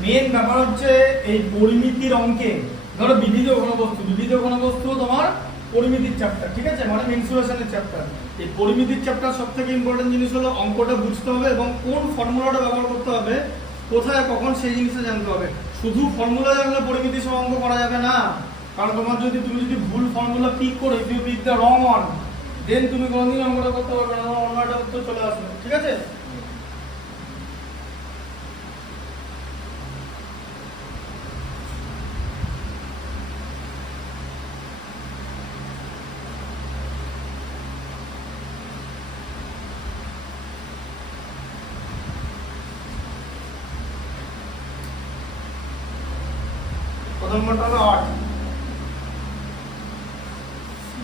Main ব্যাপার হচ্ছে এই পরিমিতির অঙ্কে, ধরো বিবিধ ঘনবস্তু তোমার পরিমিতির চ্যাপ্টার, ঠিক আছে, মানে মেনসুরেশনের চ্যাপ্টার। এই পরিমিতির চ্যাপ্টার সবথেকে ইম্পর্টেন্ট জিনিস হলো অঙ্কটা বুঝতে হবে এবং কোন ফর্মুলাটা ব্যবহার করতে হবে, কোথায় কখন সেই জিনিসটা জানতে হবে। শুধু ফর্মুলা জানলে পরিমিতির সব অঙ্ক করা যাবে না, কারণ তুমি যদি ভুল ফর্মুলা পিক করো, if you pick the wrong one, then তুমি কোনোদিন অঙ্কটা করতে পারবে না, অন্য একটা উত্তর চলে আসবে, ঠিক আছে। নম্বরটা হলো 8।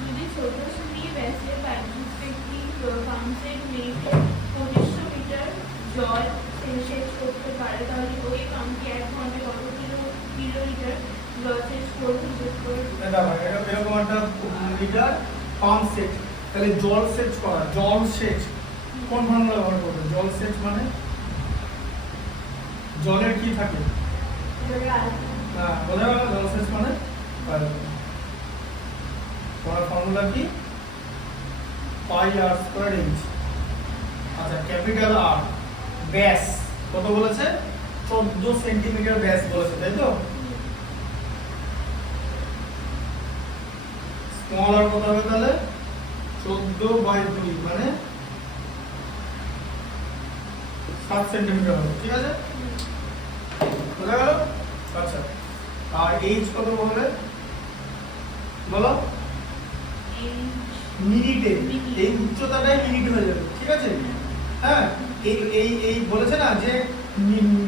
যদি ছোট সুরি ব্যাসের পাইপটি পাম্পসেট মেপে 2500 মিটার জল সেচ করতে পারে, তাহলে ওই পাম্পটি 1 ঘন্টায় কত কিলোলিটার জল সেচ করবে যোগ করে। দেখো এটা এরকম একটা লিটার পাম্প সেট, তাহলে জল সেচ করা, জল সেচ কোন ফর্মুলা ব্যবহার করবে? জল সেচ মানে জলের কি থাকে? হ্যাঁ, বোঝা গেল, জল সেচ মানে তোমার ফর্মুলা কি? পাই আর স্কয়ার এইচ। আচ্ছা, ক্যাপিটাল আর, ব্যাস কত বলেছে? 14 সেন্টিমিটার ব্যাস বলেছে, তাই তো? স্মল আর কত হবে তাহলে? 14/2 মানে 7 সেন্টিমিটার হবে, ঠিক আছে, বোঝা গেল। আচ্ছা, আর এইচ কত বলবে বলো? মিনিটে, এই উচ্চতাটাই মিনিট হয়ে যাবে, ঠিক আছে। হ্যাঁ, এই এই এই বলেছে না যে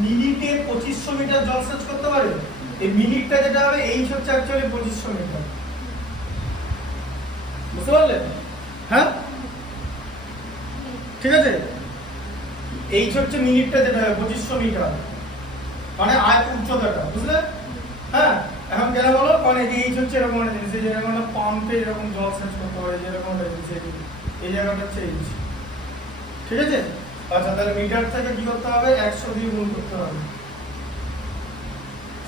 মিনিটে 2500 মিটার জল সেচ করতে পারে, এই মিনিটটা যেটা হবে এইচ হচ্ছে অ্যাকচুয়ালি 2500 মিটার, বুঝতে পারলে? হ্যাঁ, ঠিক আছে, এইচ হচ্ছে মিনিটটা যেটা হবে 2500 মিটার, মানে উচ্চতাটা, বুঝলে? হ্যাঁ, এখন কেন বলো? কারণ এইচ হচ্ছে এরকম একটা জিনিস, যেরকম একটা পাম্পে এরকম জল সেচ করতে পারে, যেরকম একটা জিনিস, এই জায়গাটা হচ্ছে এইচ, ঠিক আছে। আচ্ছা, তাহলে মিটার থেকে কি করতে হবে? 100 দিয়ে গুণ করতে হবে,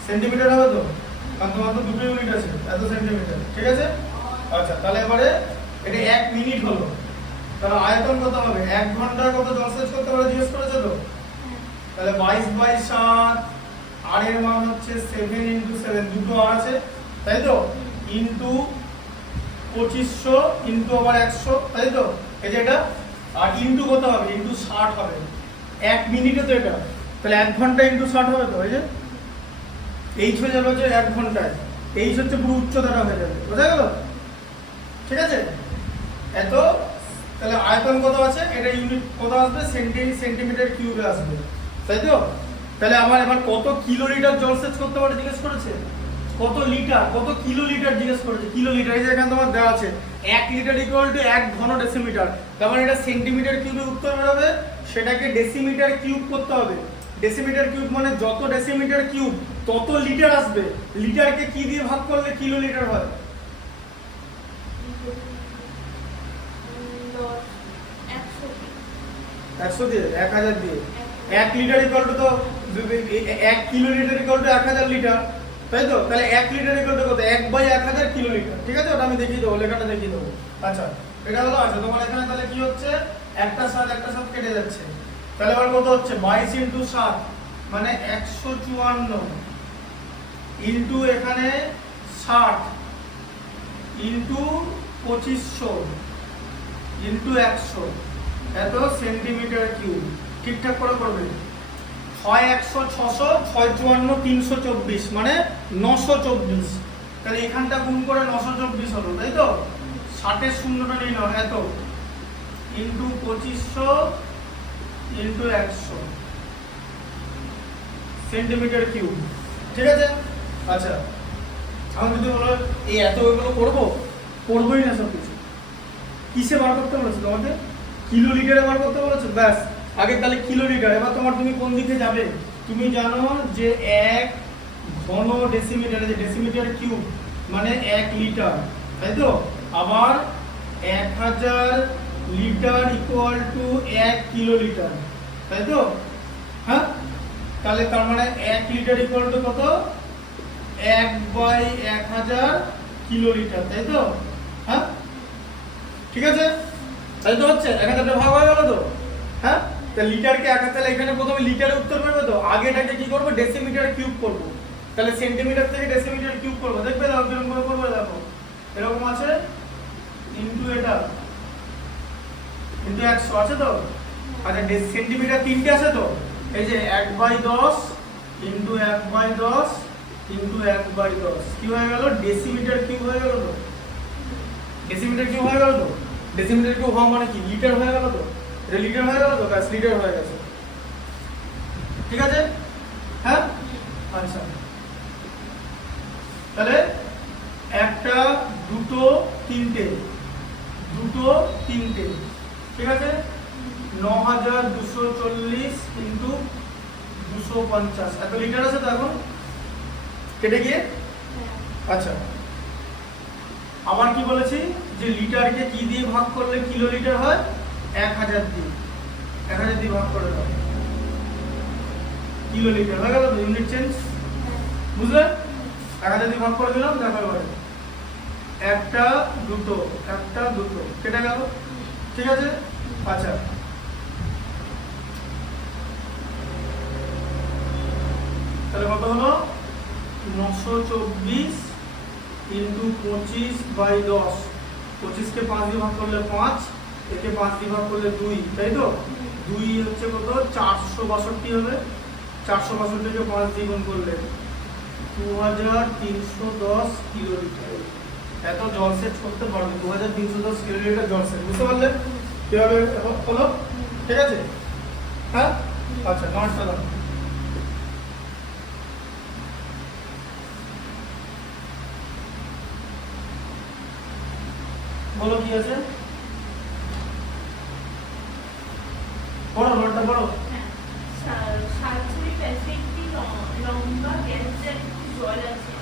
সেন্টিমিটার হবে তো, কারণ তোমার তো দুটো ইউনিট আছে, এত সেন্টিমিটার, ঠিক আছে। আচ্ছা, তাহলে এবারে এটা 1 মিনিট হলো, তাহলে আয়তন কত হবে? 1 ঘন্টায় কত জল সেচ করতে পারে জিজ্ঞেস করেছে তো, তাহলে 22/7, আর এর মান হচ্ছে 7 × 7, দুটো আর আছে, তাই তো, ইনটু 2500 ইনটু আবার 100, তাই তো, এই যে এটা, আর ইনটু কত হবে? ইনটু 60 হবে, 1 মিনিটে তো এটা, তাহলে 1 ঘন্টা ইনটু 60 হবে তো, এই যে এইচ হয়ে যাবে হচ্ছে 1 ঘন্টায়, এইচ হচ্ছে পুরো উচ্চতাটা হয়ে যাবে, বোঝা গেল, ঠিক আছে। এত, তাহলে আয়তন কত আছে? এটা ইউনিট কত আসবে? সেন্টিমিটার কিউবে আসবে, তাই তো। তাহলে আমার এবার কত কিলোলিটার জল সেচ করতে পারে জিজ্ঞেস করেছে, কত লিটার, কত কিলোলিটার জিজ্ঞেস করেছে, কিলোলিটার, এই যে এখানে তোমার দেওয়া আছে 1 লিটার ইকুয়াল টু 1 ঘন ডেসিমিটার, তার মানে এটা সেন্টিমিটার কিউবে উত্তর বেরোবে, সেটাকে ডেসিমিটার কিউব করতে হবে। ডেসিমিটার কিউব মানে যত ডেসিমিটার কিউব তত লিটার আসবে, লিটারকে কি দিয়ে ভাগ করলে কিলোলিটার হয়? 100 দিয়ে, 1000 দিয়ে, 1 লিটার ইকুয়াল টু তো 1 কিলোলিটার ইকুয়াল টু 1000 লিটার, তাই তো। তাহলে 1 লিটার ইকুয়াল টু কত? 1/1000 কিলোলিটার, ঠিক আছে, ওটা আমি দেখিয়ে দেবো, লেখাটা দেখিয়ে দেবো। আচ্ছা, এটা হলো। আচ্ছা, তোমার এখানে তাহলে কি হচ্ছে? একটা 7 কেটে যাচ্ছে, তাহলে আবার কত হচ্ছে? 22 × 7 মানে 154 ইনটু এখানে 60 ইনটু 2500 ইনটু 100, এত সেন্টিমিটার কিউব, ঠিকঠাক করে করবে। 6 100 600, 6 54 324 মানে 924, তাহলে এখানটা গুণ করে 924 হলো, তাই তো। 60 এর শূন্যটা নিয়ে নাও, এত ইনটু 2500 ইনটু 100 সেন্টিমিটার কিউব, ঠিক আছে। আচ্ছা, আমি যদি বলো এই এত এগুলো করবো, করবোই না সব কিছু, কিসে বার করতে বলেছে তোমাকে? কিলোলিটারে বার করতে বলেছে, ব্যাস। আগে তাহলে কিলোলিটার, এবার তোমার তুমি কোন দিকে যাবে? তুমি জানো যে 1 ঘন ডেসিমিটার, যে ডেসিমিটার কিউব মানে 1 লিটার, তাই তো। আবার 1000 লিটার ইকুয়াল টু 1 কিলোলিটার, তাই তো। হ্যাঁ, তাহলে তার মানে 1 লিটার ইকুয়াল টু কত 1/1000 কিলোলিটার, তাই তো? হ্যাঁ ঠিক আছে, তাই তো হচ্ছে 1000টা ভাগ হয়ে গেল তো। হ্যাঁ তাহলে লিটারকে 1000, তাহলে এখানে প্রথমে লিটারে উত্তর করবে তো, আগে এটাকে কি করব ডেসিমিটার কিউব করব, তাহলে সেন্টিমিটার থেকে ডেসিমিটার কিউব করব, দেখবে দাও কিরকম করে করবে, দেখো এরকম আছে ইনটু এটা ইনটু 100 আছে তো। আচ্ছা সেন্টিমিটার তিনটে আছে তো, এই যে 1/10 ইনটু 1/10 ইনটু 1/10 কি হয়ে গেল ডেসিমিটার কিউব হয়ে গেল তো, ডেসিমিটার কিউব হয়ে গেল তো। ডেসিমিটার কিউব হওয়া মানে কি লিটার হয়ে গেল তো, এটা লিটার হয়ে গেল তো, ব্যাস লিটার হয়ে গেছে, ঠিক আছে। হ্যাঁ আচ্ছা তাহলে একটা দুটো তিনটে ঠিক আছে, 9240 ইনটু 250 এত লিটার আছে তো এখন কেটে গিয়ে। আচ্ছা আবার কি বলেছি যে লিটারকে কি দিয়ে ভাগ করলে কিলো লিটার হয়, 1000 দিয়ে, 1000 দিয়ে ভাগ করে দাও, কিলো লিটার হয়ে গেল তো, ইউনিট চেঞ্জ, বুঝলে? 1000 দিয়ে ভাগ করে দিলাম, দেখো এবারে একটা দুটো কেটে গেল, ঠিক আছে। আচ্ছা তাহলে কত হলো 924 ইনটু 25/10, 25 কে 5 দিয়ে ভাগ করলে 5, একে 5 দিয়ে ভাগ করলে 2, তাই তো? 2 হচ্ছে কত 462 হবে, 462 কে 5 দিয়ে গুণ করলে 2310 কিলোলিটার। এত জল সেচ করতে পারবে 2310 কিলোলিটার জল সেচ, বুঝতে পারলে কিভাবে হলো, ঠিক আছে। হ্যাঁ আচ্ছা নমস্কার। বলো কি আছে, বড় নোটটা বড়। সালফিউরিক অ্যাসিড একটি লম্বা গ্যাস যার একটি জল আছে,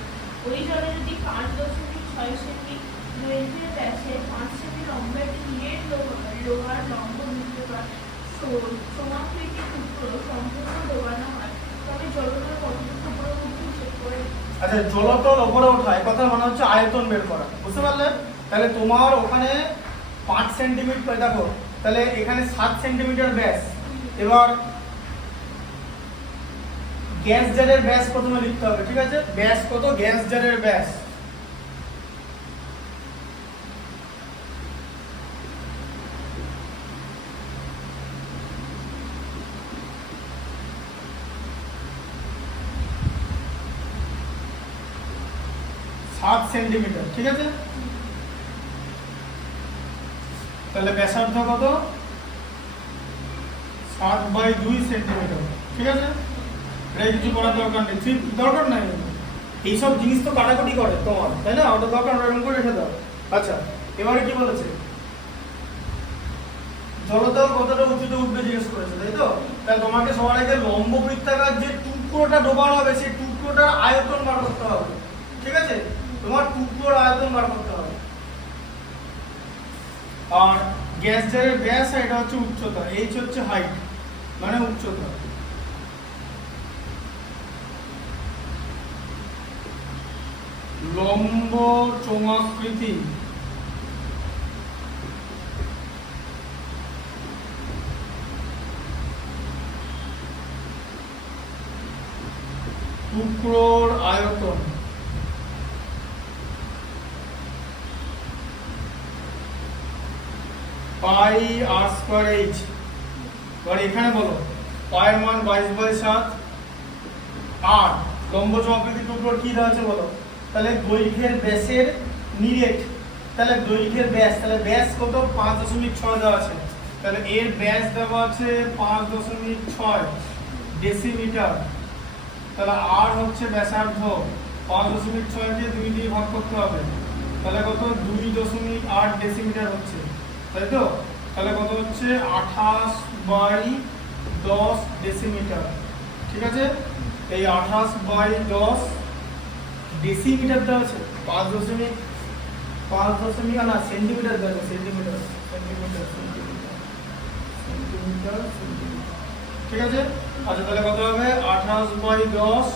ওই জলে যদি 5.6 সেমি দৈর্ঘ্যের ব্যাসে 5 সেমি লম্বা একটি নিরেট লোহার লম্ব বৃত্তাকার সমাকৃতি টুকরো সম্পূর্ণ ডোবানো হয়, তবে জলতল কতটুকু উপরে উঠবে চেক করে। আচ্ছা জলতল উপরে ওঠা এই কথা মানে হচ্ছে আয়তন বের করা, বুঝতে পারলে? তাহলে তোমার ওখানে 5 সেন্টিমিটার, দেখো তাহলে এখানে 7 সেন্টিমিটার ব্যাস, এবার গ্যাস জারের ব্যাস প্রথমে লিখতে হবে, ঠিক আছে। ব্যাস কত, গ্যাস জারের ব্যাস সাত সেন্টিমিটার, ঠিক আছে। তাহলে ব্যাসার্ধ কত 7/2 সেন্টিমিটার, ঠিক আছে। এটা কিছু করার দরকার নেই, দরকার নাই, এইসব জিনিস তো কাটাকুটি করে তোমার, তাই না? ওটা দরকার এরকম করে রেখে দাও। আচ্ছা এবারে কি বলেছে, জলতল কতটা উঁচুতে উঠবে জিজ্ঞেস করেছে, তাই তো? তাহলে তোমাকে সবার আগে লম্ব বৃত্তাকার যে টুকরোটা ডোবানো হবে সেই টুকরোটার আয়তন বার করতে হবে, ঠিক আছে। তোমার টুকরোর আয়তন বার করতে হবে, আর গ্যাস জারের ব্যাস এটা হচ্ছে উচ্চতা, এইচ হচ্ছে হাইট মানে উচ্চতা। লম্ব চোঙাকৃতি টুকরোর আয়তন পাই আর স্কয়ার এইচ। এবার এখানে বলো পায়ের মান 22/7, আর লম্ব চক্রাকৃতি টুকরোর কি দেওয়া আছে বলো। তাহলে দৈর্ঘ্যের ব্যাসের নিরেট, তাহলে দৈর্ঘ্যের ব্যাস, তাহলে ব্যাস কত 5.6 দেওয়া আছে, তাহলে এর ব্যাস দেওয়া আছে 5.6 ডেসিমিটার, তাহলে আর হচ্ছে ব্যাসার্ধ 5.6 কে 2 দিয়ে ভাগ করতে হবে, তাহলে কত 2.8 ডেসিমিটার হচ্ছে, তাই তো? তাহলে কত হচ্ছে 28/10 ডেসিমিটার, ঠিক আছে। এই 28/10 ডেসিমিটার দেওয়া আছে, 5.5 না সেন্টিমিটার দেওয়া আছে, সেন্টিমিটার ঠিক আছে। আচ্ছা তাহলে কত হবে 28/10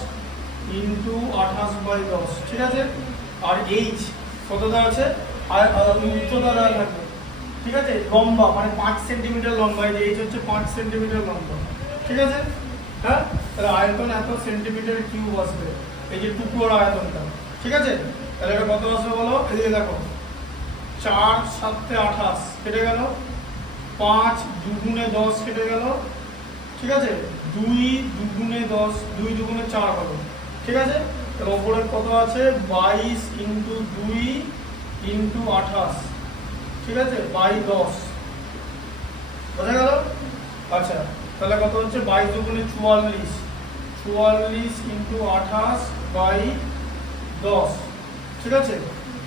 ইন্টু 28/10, ঠিক আছে। আর এইচ কত দেওয়া আছে, আর উচ্চতা দেওয়া থাকবে, ঠিক আছে। লম্বা মানে 5 সেন্টিমিটার লম্বা, এই যে এইচ হচ্ছে 5 সেন্টিমিটার লম্বা, ঠিক আছে। হ্যাঁ, তাহলে আয়তন এত সেন্টিমিটার কিউব আসবে, এই যে টুকরোর আয়তনটা, ঠিক আছে। তাহলে এটা কত আসবে বলো, এই যে দেখো 4 7 28 কেটে গেল, 5 2 × 10 কেটে গেল, ঠিক আছে। 2 2 × 10, 2 2 × 4 হলো, ঠিক আছে। এর উপরে কত আছে 22 × 2 × 28, ঠিক আছে, 10 বোঝা গেল। আচ্ছা তাহলে কত হচ্ছে 22 2 × 44, 44 × 28/10, ঠিক আছে।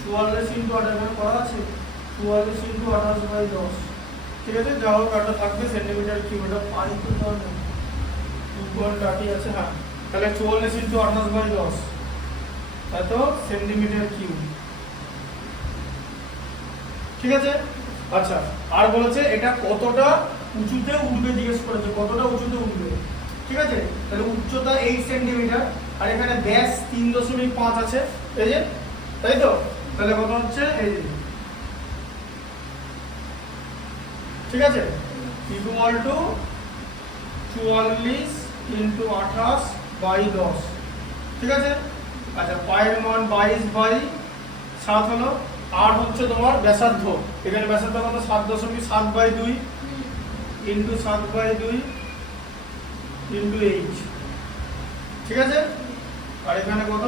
44 × 28 করা আছে, 44 × 28/10, ঠিক আছে। যা হোক একটা থাকবে সেন্টিমিটার কিউব, এটা পাই তো ধরনের 2.30 আছে, হ্যাঁ। তাহলে 44 × 28/10 এত সেন্টিমিটার কিউব, ঠিক আছে। আচ্ছা আর বলেছে এটা কতটা উঁচুতে উঠবে, জিজ্ঞেস করেছে কতটা উঁচুতে উঠবে, ঠিক আছে। তাহলে উচ্চতা 8 সেন্টিমিটার আর এখানে ব্যাস 3.5 আছে, এই যে, তাই তো। তাহলে কত হচ্ছে এই যে, ঠিক আছে, ইকুয়াল টু 44 × 28/10, ঠিক আছে। আচ্ছা পায়ের মান 22/7 হলো, আর হচ্ছে তোমার ব্যাসার্ধ, এখানে ব্যাসার্ধ কত 7.7/2 ইন্টু 7/2 ইন্টু এইচ, ঠিক আছে। আর এখানে কত,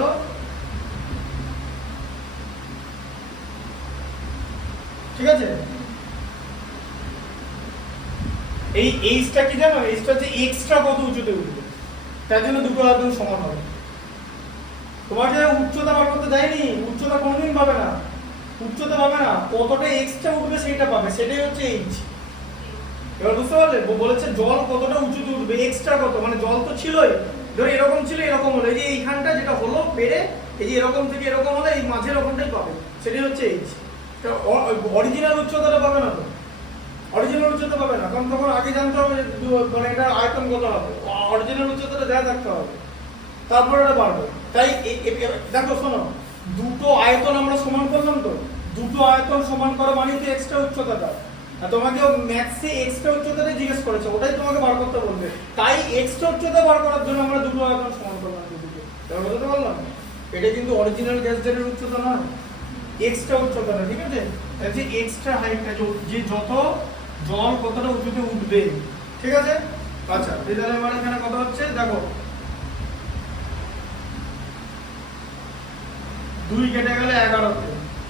ঠিক আছে। এই এইচটা কি জানো, এইচটা হচ্ছে এক্সট্রা কত উঁচুতে উঠবে, তার জন্য দুটো আয়তন সমান হবে। তোমাকে উচ্চতা বার করতে দেয়নি, উচ্চতা কোনোদিন পাবে না, উচ্চতা পাবে না, কতটা এক্সট্রা উঠবে সেটা পাবে, সেটাই হচ্ছে এইচ। এবার বুঝতে পারলে, বলেছে জল কতটা উঁচুতে উঠবে, এক্সট্রা কত, মানে জল তো ছিলই, ধরো এরকম ছিল, এরকম হলো, এই যে এইখানটা যেটা হলো বেড়ে, এই যে এরকম থেকে এরকম হলো, এই মাঝের ওখানটাই পাবে, সেটাই হচ্ছে এইচ। অরিজিনাল উচ্চতাটা পাবে না তো, অরিজিনাল উচ্চতা পাবে না, কারণ তখন আগে জানতে হবে মানে এটা আয়তন কত হবে, অরিজিনাল উচ্চতাটা দেয়া থাকতে হবে, তারপরে এটা বাড়বে। তাই দেখো শোনো, দুটো আয়তন আমরা সমান করলাম তো, দুটো আয়তন সমান করা মানে তো এক্সট্রা উচ্চতাটা, আর তোমাকে ম্যাথসে এক্সট্রা উচ্চতাটা জিজ্ঞেস করেছে, ওটাই তোমাকে বার করতে বলবে। তাই এক্সট্রা উচ্চতা বার করার জন্য আমরা দুটো আয়তন সমান করলাম, দুটোকে। এবার বুঝতে পারলাম, এটা কিন্তু অরিজিনাল গ্যাস জেটের উচ্চতা নয়, এক্সট্রা উচ্চতাটা, ঠিক আছে। যে এক্সট্রা হাইটটা, যে যত জল কতটা উঁচুতে উঠবে, ঠিক আছে। আচ্ছা তাহলে আমার এখানে কত হচ্ছে দেখো, 2 কেটে গেলে 11তে,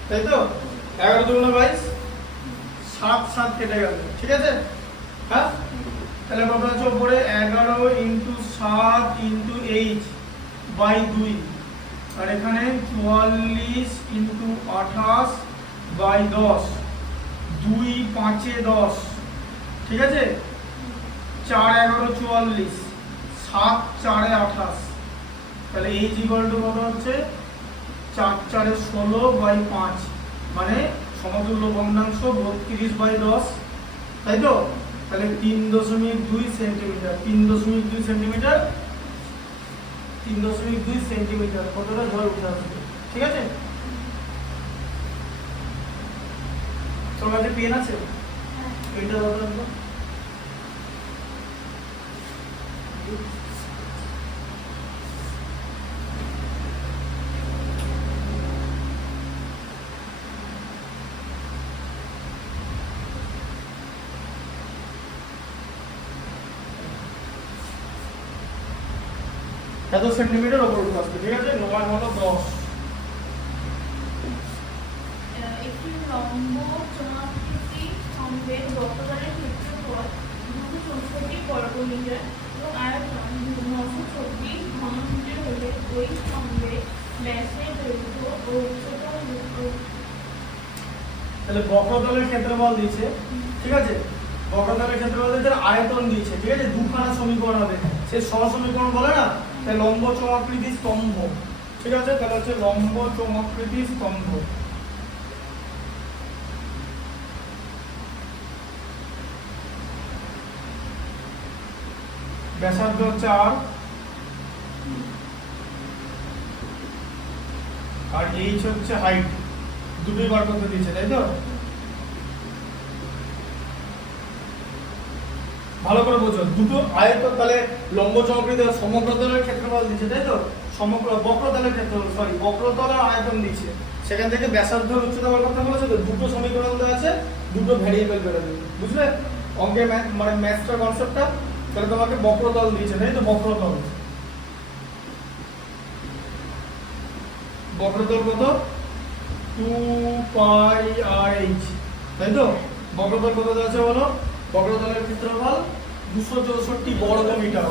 তাই তো, 11 2 × 22, 7 7 কেটে গেল, ঠিক আছে। হ্যাঁ, তাহলে কত আছে উপরে 11 × 7 × h/2, আর এখানে 44 × 28/10, 2 5 10, ঠিক আছে। 4 11 44, 7 4 28, তাহলে h = কত হচ্ছে 4 4 16/5, মানে সমতুল্য ভগ্নাংশ 32/10, তাই তো। তাহলে 3.2 সেন্টিমিটার, 3.2 সেন্টিমিটার, 3.2 সেন্টিমিটার কতটা জল উঠে আসবে, ঠিক আছে। তোমার কাছে পেন আছে, পেনটা দাও তো। এত সেন্টিমিটার উপর উঠে আসবে, ঠিক আছে। 9 হলো 10। একটি লম্ব চমাকৃতি স্তম্ভের বর্তমানের ক্ষেত্রফল 264 বর্গমিটার এবং আয়তন 926 ঘনমিটার হলে ওই স্তম্ভের ব্যাসের দৈর্ঘ্য ও উচ্চতা তাহলে বক্রতলের ক্ষেত্রফল দিয়েছে, ঠিক আছে। বক্রতলের ক্ষেত্রফল দিয়েছে, আয়তন দিয়েছে, ঠিক আছে। দুখানা সমীকরণ হবে, সেই সহসমীকরণ বলে না, তাই লম্ব চমাকৃতি স্তম্ভ, ঠিক আছে। তাহলে হচ্ছে লম্ব চমাকৃতি স্তম্ভ, ব্যাসার্ধ হচ্ছে আর, আর এইচ হচ্ছে হাইট, দুটোই বার করতে দিয়েছে, তাই তো? ভালো করে বোঝো, দুটো আয়তন, তাহলে লম্ব চমকৃত সমগ্রতলের ক্ষেত্রফল দিচ্ছে, তাই তো? সমগ্র বক্রতলের ক্ষেত্রফল, সরি বক্রতলের আয়তন দিচ্ছে, সেখান থেকে ব্যাসার্ধ উচ্চতা বার করতে বলেছে তো, দুটো সমীকরণ দেওয়া আছে, দুটো ভ্যারিয়েবল বেরোবে, বুঝলে অঙ্কের মানে ম্যাথসটার কনসেপ্টটা? তাহলে তোমাকে বক্রতল দিয়েছে, তাই তো? বক্রতল, বক্রতল কত? 2πr/h, তাই তো? বক্রতল কত দেওয়া আছে বলো? বক্রতলের ক্ষেত্রফল 264 বর্গ মিটার,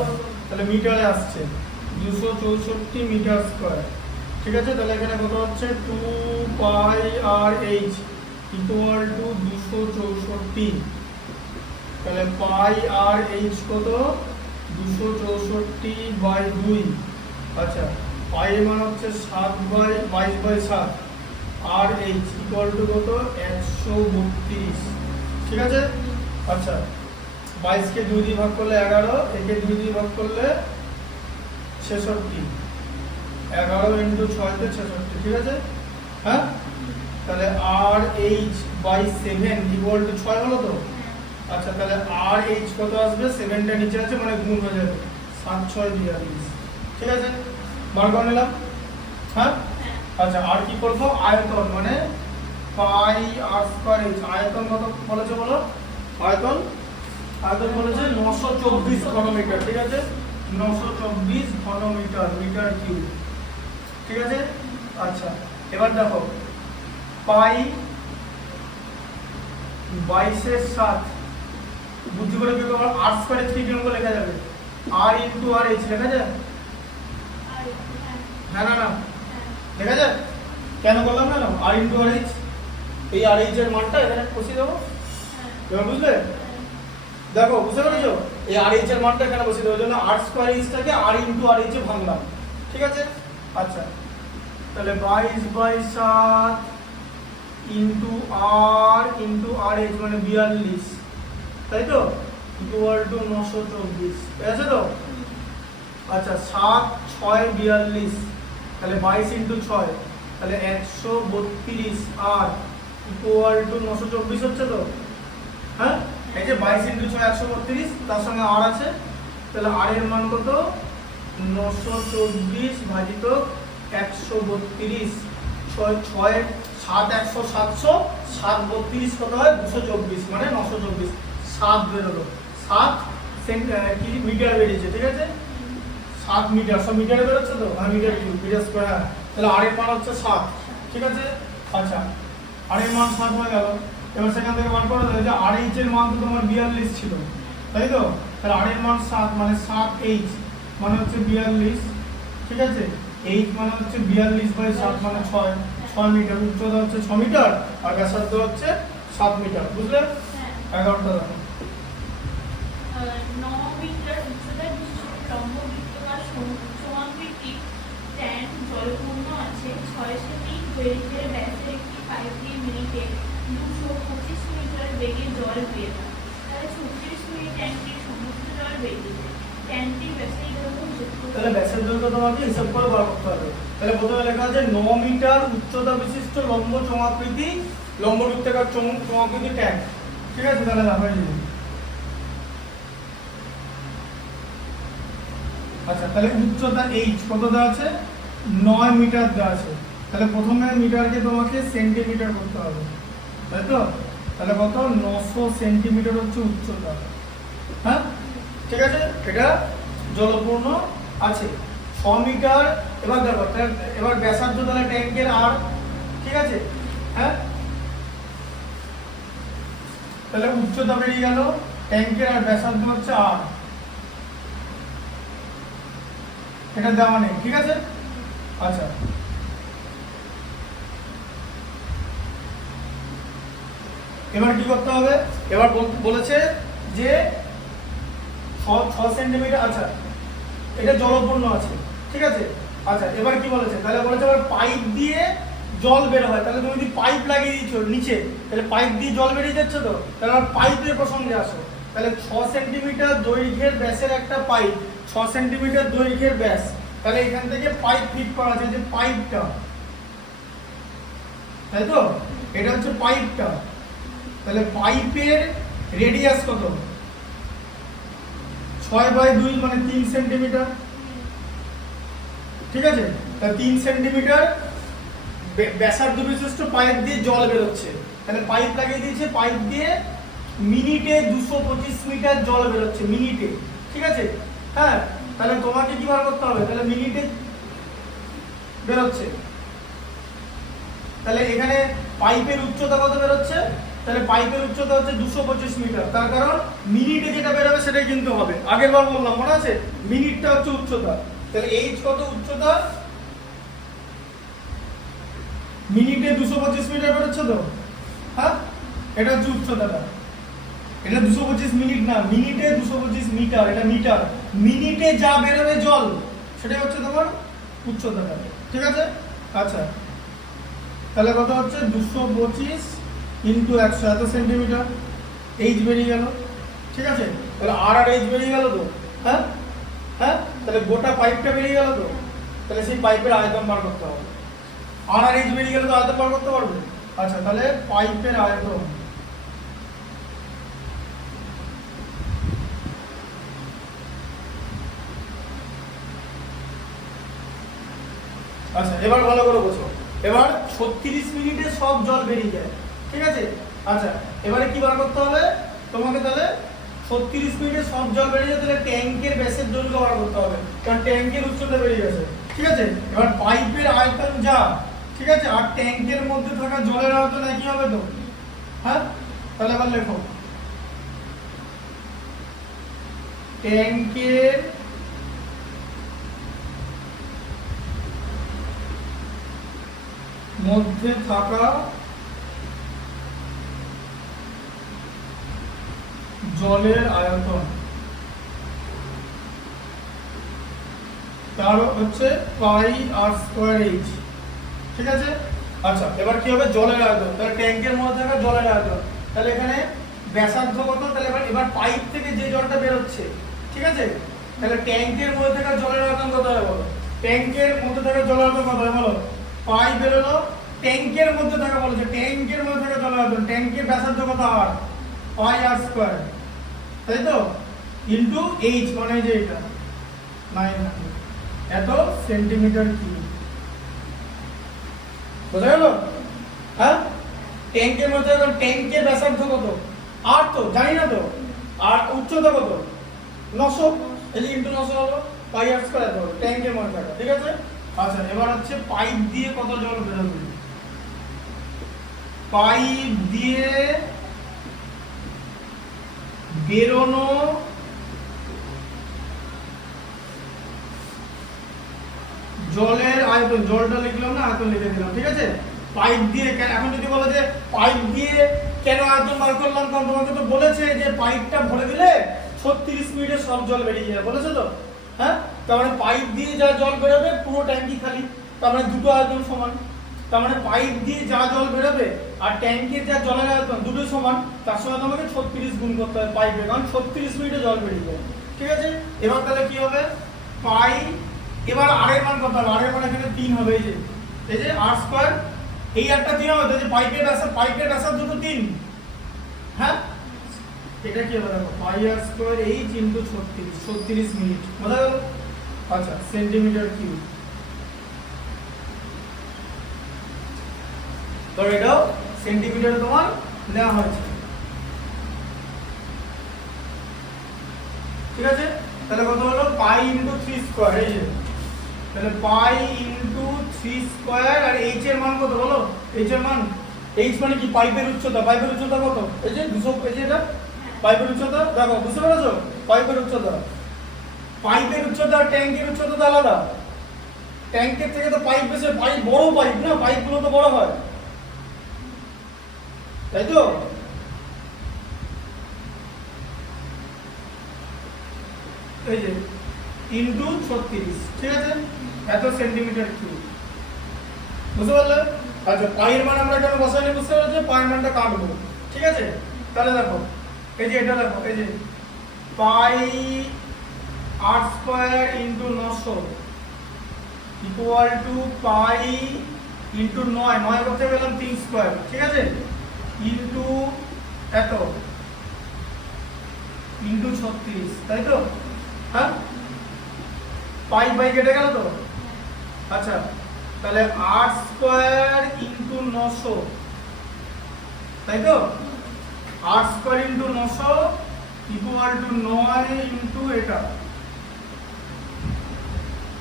তাহলে মিটারে আসছে 264 মিটার স্কয়ার, ঠিক আছে? তাহলে এখানে কত হচ্ছে 2πr/h ইকুয়াল টু 264, তাহলে πr/h কত? 264/2, আচ্ছা পাই এর মান হচ্ছে 7/22/7, আর এইচ ইকুয়াল টু কত? 132, ঠিক আছে? আচ্ছা 22 কে 2 দিয়ে ভাগ করলে 11, একে 2 দিয়ে ভাগ করলে 66, 11 ইন্টু 6 তে 66, ঠিক আছে? হ্যাঁ, তাহলে আর এইচ বাই 7 ইকুয়াল টু 6 হলো তো? আচ্ছা তাহলে আর এইচ কত আসবে? 7টা নিচে আছে মানে গুণ হয়ে যাবে, 7 6 42, ঠিক আছে? বার করে নিলাম, হ্যাঁ? আচ্ছা আর কি করবো? আয়তন মানে পাই আর স্কয়ার এইচ, আয়তন কত বলেছে বলো? আয়তন বলেছে 924 ঘনমিটার, ঠিক আছে? 924 ঘনমিটার, মিটার কিউব, ঠিক আছে? আচ্ছা এবার দেখো পাই 22 এর 7, বুদ্ধি করে কি করবো? আর স্কয়ারে 3 কি অঙ্ক লেখা যাবে? আর ইনটু আর এইচ লেখা যায়? না না না, লেখা যায়? কেন করলাম না? আর ইনটু আর এইচ, এই আর এইচ এর মানটা এখানে বসিয়ে দেবো, এবার বুঝলে? দেখো বুঝতে পেরেছো? এই আর এইচ এর মানটা এখানে বসিয়ে দেবো, ওই জন্য আর স্কয়ার এইচটাকে আর ইনটু আর এইচ এ ভাঙলাম, ঠিক আছে? আচ্ছা তাহলে 22/7 ইনটু আর এইচ মানে 42, তাই তো? ইকুয়াল টু 924, ঠিক আছে তো? আচ্ছা 7 6 42, তাহলে 22 ইনটু 6, তাহলে 132 আর ইকুয়াল টু 924 হচ্ছে তো? হ্যাঁ, এই যে 22 ইনটু 6 132, তার সঙ্গে আর আছে, তাহলে আর এর মান কত? 924 ভাজিত 132, 6 6 7 100 700, 7 32 কত হয়? 224, মানে 924, 7 বেরোলো, 7 কি মিটার বেরিয়েছে, ঠিক আছে? 7 মিটার, সব মিটারে বেরোচ্ছে তো? হ্যাঁ মিটার কিউব, মিটার স্কয়ার, তাহলে আর এর মান হচ্ছে 7, ঠিক আছে? আচ্ছা আর এর মান 7 হয়ে গেল, এবার সেখান থেকে বার করে দেবে যে আর এইচ এর মান তো তোমার 42 ছিল, তাই তো? তাহলে আর এর মান 7 মানে 7 এইচ মানে হচ্ছে 42, ঠিক আছে? এইচ মানে হচ্ছে 42/7 মানে 6 মিটার, উচ্চতা হচ্ছে 6 মিটার আর ব্যাসার্ধ হচ্ছে 7 মিটার, বুঝলে? 11টা দেখো 9 মিটার উচ্চতায় বিশিষ্ট লম্ব বৃত্তাকার সমাকৃতি ট্যান জলপূর্ণ আছে, 6 সেমি দৈর্ঘ্যের ব্যাসের একটি পাইপ দিয়ে মিনিটে 225 মিটার বেগে জল বের হয়, তাহলে 36 মিনিট ট্যাঙ্কটির সমস্ত জল বেরিয়ে যায়। ট্যাঙ্কটির ব্যাসের দৈর্ঘ্য হিসেব করতে তাহলে ব্যাসের দৈর্ঘ্য তোমাকে হিসাব করে বার করতে হবে। তাহলে প্রথমে লেখা আছে 9 মিটার উচ্চতা বিশিষ্ট লম্ব বৃত্তাকার চমাকৃতি ট্যাঙ্ক, ঠিক আছে? তাহলে দেখাই দিই। আচ্ছা তাহলে উচ্চতা এইচ কত দেওয়া আছে? 9 মিটার দেওয়া আছে, তাহলে প্রথমে মিটারকে তোমাকে সেন্টিমিটার করতে হবে, তাই তো? তাহলে কত? 900 সেন্টিমিটার হচ্ছে উচ্চতা, হ্যাঁ ঠিক আছে? এটা জলপূর্ণ আছে 6 মিটার। এবার দেখো এবার ব্যাসার্ধ তাহলে ট্যাঙ্কের আর, ঠিক আছে? হ্যাঁ তাহলে উচ্চতা বেরিয়ে গেল, ট্যাঙ্কের আর ব্যাসার্ধ হচ্ছে আর, এটা দেওয়া নেই, ঠিক আছে? আচ্ছা এবার কি করতে হবে? এবার বলেছে যে 6 সেন্টিমিটার, আচ্ছা এটা জলপূর্ণ আছে, ঠিক আছে? আচ্ছা এবার কি বলেছে? তাহলে বলেছে এবার পাইপ দিয়ে জল বের হয়, তাহলে তুমি যদি পাইপ লাগিয়ে দিয়েছো নিচে, তাহলে পাইপ দিয়ে জল বেরিয়ে যাচ্ছে তো, তাহলে পাইপের প্রসঙ্গে আসো। তাহলে 6 সেন্টিমিটার দৈর্ঘ্যের ব্যাসের একটা পাইপ, 6 সেন্টিমিটার দৈর্ঘ্যের ব্যাস, তাহলে এখান থেকে পাইপ ফিট করা আছে, যে পাইপটা, তাই তো, এটা হচ্ছে পাইপটা। তাহলে পাইপের রেডিয়াস কত? 6/2 মানে 3 সেন্টিমিটার, ঠিক আছে। তাহলে 3 সেন্টিমিটার ব্যাসার্ধ বিশিষ্ট পাইপ দিয়ে জল বেরোচ্ছে, তাহলে পাইপ লাগিয়ে দিয়েছে, পাইপ দিয়ে মিনিটে 225 মিটার জল বেরোচ্ছে, মিনিটে, ঠিক আছে। হ্যাঁ, তাহলে তোমাকে কি বার করতে হবে? তাহলে মিনিটে বেরোচ্ছে, তাহলে এখানে পাইপের উচ্চতা কত বেরোচ্ছে? তাহলে পাইপের উচ্চতা হচ্ছে 225 মিটার, তার কারণ মিনিটে যেটা বেরোবে সেটাই কিন্তু হবে। আগের বার বললাম, মনে আছে? মিনিটটা হচ্ছে উচ্চতা, তাহলে এইচ কত? উচ্চতা মিনিটে 225 মিটার বেরোচ্ছে তো, হ্যাঁ, এটা হচ্ছে উচ্চতাটা। এটা 225 মিনিট না, মিনিটে 225 মিটার, এটা মিটার। মিনিটে যা বেরোবে জল, সেটাই হচ্ছে তোমার উচ্চতাটা, ঠিক আছে। আচ্ছা, তাহলে কত হচ্ছে? 225 ইন্টু 100, এত সেন্টিমিটার, এইচ বেরিয়ে গেল, ঠিক আছে। তাহলে আর এইচ বেরিয়ে গেল তো, হ্যাঁ হ্যাঁ, তাহলে গোটা পাইপটা বেরিয়ে গেল তো, তাহলে সেই পাইপের আয়তন বার করতে হবে। আর এইচ বেরিয়ে গেলে তো আয়তন বার করতে পারবে। আচ্ছা, তাহলে পাইপের আয়তন, আচ্ছা এবার ভালো করে বোঝো। এবার 36 মিনিটে সব জল বেরিয়ে যায়, ঠিক আছে। আচ্ছা, এবারে কি বার করতে হবে তোমাকে? তাহলে 36 মিনিটে সব জল বেরিয়ে যায়, তাহলে ট্যাঙ্কের ব্যাসের দৈর্ঘ্য বার করতে হবে, কারণ ট্যাঙ্কের উচ্চতা বেরিয়ে গেছে, ঠিক আছে। এবার পাইপের আয়তন যা, ঠিক আছে, আর ট্যাঙ্কের মধ্যে থাকা জলের আয়তন একই হবে তো, হ্যাঁ। তাহলে এবার লেখো, ট্যাঙ্কের মধ্যে থাকা জলের আয়তন, তার হচ্ছে পাই আর স্কয়ার এইচ, ঠিক আছে। আচ্ছা, এবার কি হবে? জলের আয়তন, তাহলে ট্যাঙ্কের মধ্যে থাকা জলের আয়তন, তাহলে এখানে ব্যাসার্ধ কত? তাহলে এবার পাইপ থেকে যে জলটা বেরোচ্ছে, ঠিক আছে, তাহলে ট্যাঙ্কের মধ্যে থাকা জলের আয়তন কত হবে বলো? ট্যাঙ্কের মধ্যে থাকা জলের আয়তন কত হবে বলো? পাই বেরোলো, ট্যাঙ্কের মধ্যে থাকা বলেছে, ট্যাঙ্কের মধ্যে থাকা জলের আয়তন, ট্যাঙ্কের ব্যাসার্ধ কত? আর পাই আর স্কয়ার, তাই তো, ইনটু এইচ, মানে যে এটা 900, এত সেন্টিমিটার কিউব, বোঝা গেল? হ্যাঁ, ট্যাঙ্কের মধ্যে এখন ট্যাঙ্কের ব্যাসার্ধ কত? আর তো জানি না তো, আর উচ্চতা কত? 900, এই যে ইনটু 900 হলো, পাই আর স্কয়ার হলো ট্যাঙ্কের মধ্যে থাকা, ঠিক আছে। আচ্ছা, এবার হচ্ছে পাইপ দিয়ে কত জল বেরোবে? পাইপ দিয়ে বেরোনো জলের আয়তন, জলটা লিখলাম না, আয়তন লিখে দিলাম, ঠিক আছে। পাইপ দিয়ে, এখন যদি বলো যে পাইপ দিয়ে কেন আয়তন বার করলাম, কারণ তোমাকে তো বলেছে যে পাইপটা ভরে দিলে 36 মিনিটে সব জল বেরিয়ে যাবে, বলেছে তো, হ্যাঁ। তার মানে পাইপ দিয়ে যা জল বেরোবে পুরো ট্যাঙ্কি খালি, তার মানে দুটো আয়তন সমান। তার মানে পাইপ দিয়ে যা জল বেরোবে আর ট্যাঙ্কের যা জলের আয়তন দুটোই সমান, তার সঙ্গে তোমাকে 36 গুণ করতে হবে পাইপে, কারণ 36 মিনিটে জল বেরিয়ে যাবে, ঠিক আছে। এবার তাহলে কি হবে? পাই, এবার আর এর মান কত হবে? আর এর মান এখানে 3 হবে, এই যে আর স্কয়ার, এই একটা 3 হবে, যে পাইপের ব্যাসার্ধ তো 3, হ্যাঁ। এটা কি হবে? দেখো, পাই আর স্কয়ার এইচ ইনটু 36 মিনিট, বোঝা গেল? আচ্ছা, সেন্টিমিটার কিউব, তো এটাও সেন্টিমিটারে তোমার নেওয়া হয়েছে, ঠিক আছে। তাহলে কত হলো? পাই ইনটু 3 স্কয়ার, এই যে, তাহলে পাই ইনটু 3 স্কয়ার, আর এইচ এর মান কত বলো? এইচ এর মান, এইচ মানে কি? পাইপের উচ্চতা, পাইপের উচ্চতা কত? এই যে 200, এই যে এটা পাইপের উচ্চতা, দেখো বুঝতে পেরেছো? পাইপের উচ্চতা, পাইপের উচ্চতা আর ট্যাঙ্কের উচ্চতা তো আলাদা, ট্যাঙ্কের থেকে তো পাইপ বেশি, পাইপ বড় পাইপ না, পাইপগুলো তো বড় হয়, তাই তো। এই যে ইনটু 36, ঠিক আছে, এত সেন্টিমিটার কিউব, বুঝতে পারলে? আচ্ছা, পাইয়ের মান আমরা কেন বসাইনি বুঝতে পারছো? পাইয়ের মানটা কাটবো, ঠিক আছে। তাহলে দেখো, এই যে এটা দেখো, এই যে পাই 8 square into 900 equal to pi into 9, 9 করতে পেলাম 3 স্কয়ার, ঠিক আছে, ইনটু এত ইনটু 36, তাই তো? হ্যাঁ, পাই পাই কেটে গেল তো। আচ্ছা, তাহলে 8 স্কয়ার ইনটু 900, তাই তো? 8 square into 900 equal to 9 into এটা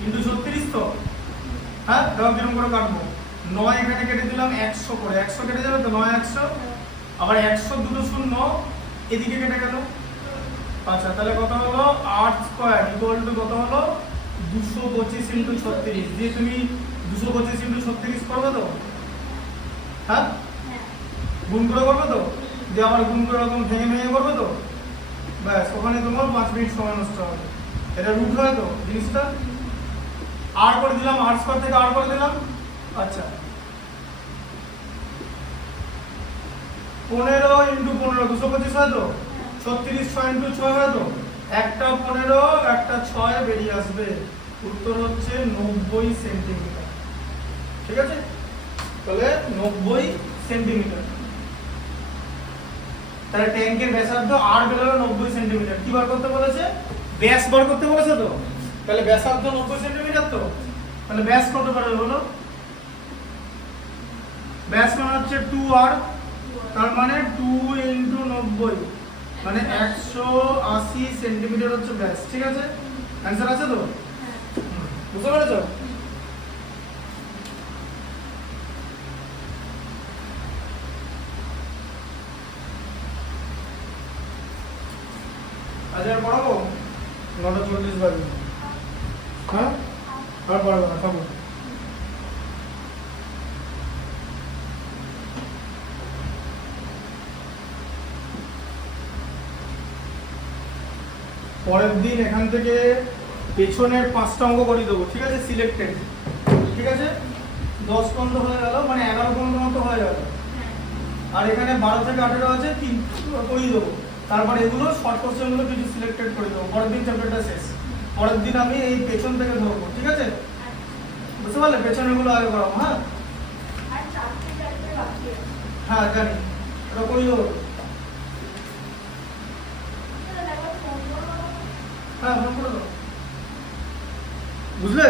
ইনটু 36 তো। হ্যাঁ, দাও কিরকম করে কাটবো? 9 এখানে কেটে দিলাম 100 করে, 100 কেটে যাবে তো, 9 100, আবার 100 দুটো শূন্য এদিকে কেটে গেল। আচ্ছা, তাহলে কত হলো? 8 স্কয়ার ইকুয়াল টু কত হলো? 225 ইনটু 36 দিয়ে তুমি 225 ইনটু 36 করবে তো? হ্যাঁ, গুণ করে করবে তো? দিয়ে আবার গুণ করে এরকম ভেঙে ভেঙে করবে তো? ব্যাস, ওখানে তোমার 5 মিনিট সময় নষ্ট হবে। এটা রুট হয় তো জিনিসটা। আর করে দিলাম, আর স্কয়ার থেকে আর করে দিলাম। আচ্ছা, 15 ইনটু 15 225 হয় তো, 36 6 ইনটু 6 হয় তো, একটা 15 একটা 6 বেরিয়ে আসবে। উত্তর হচ্ছে 90 সেন্টিমিটার। ঠিক আছে, তাহলে 90 সেন্টিমিটার। তাহলে ট্যাঙ্কের ব্যাসার্ধ আর বেরোলো 90 সেন্টিমিটার। কি বার করতে বলেছে? ব্যাস বার করতে বলেছে তো। তাহলে ব্যাসার্ধ 90 সেন্টিমিটার তো, তাহলে ব্যাস কত বেরোবে বলো? ব্যাস মানে হচ্ছে 2r, তার মানে 2 ইনটু 90 মানে 180 সেন্টিমিটার হচ্ছে ব্যাস। ঠিক আছে, অ্যানসার আছে তো? বুঝতে পেরেছো? আজ আর পড়াবো? 9:40 বাজে। হ্যাঁ, আর পড়াবো না, খাবো। পরের দিন এখান থেকে পেছনের 5টা অঙ্ক করে দেবো, ঠিক আছে, সিলেক্টেড। ঠিক আছে, 10 পর্যন্ত হয়ে গেল, মানে 11 পর্যন্ত মতো হয়ে গেল। আর এখানে 12 থেকে 18 আছে, 3 করিয়ে দেবো। তারপর এগুলো শর্ট কোশ্চেনগুলো কিছু সিলেক্টেড করে দেবো। পরের দিন চ্যাপ্টারটা শেষ। পরের দিন আমি এই পেছন থেকে ধরবো, ঠিক আছে? বুঝতে পারলে? পেছনেরগুলো আগে করাবো। হ্যাঁ হ্যাঁ, জানি, এটা করিয়ে দেবো। হ্যাঁ, ফোন করে দেবো। বুঝলে?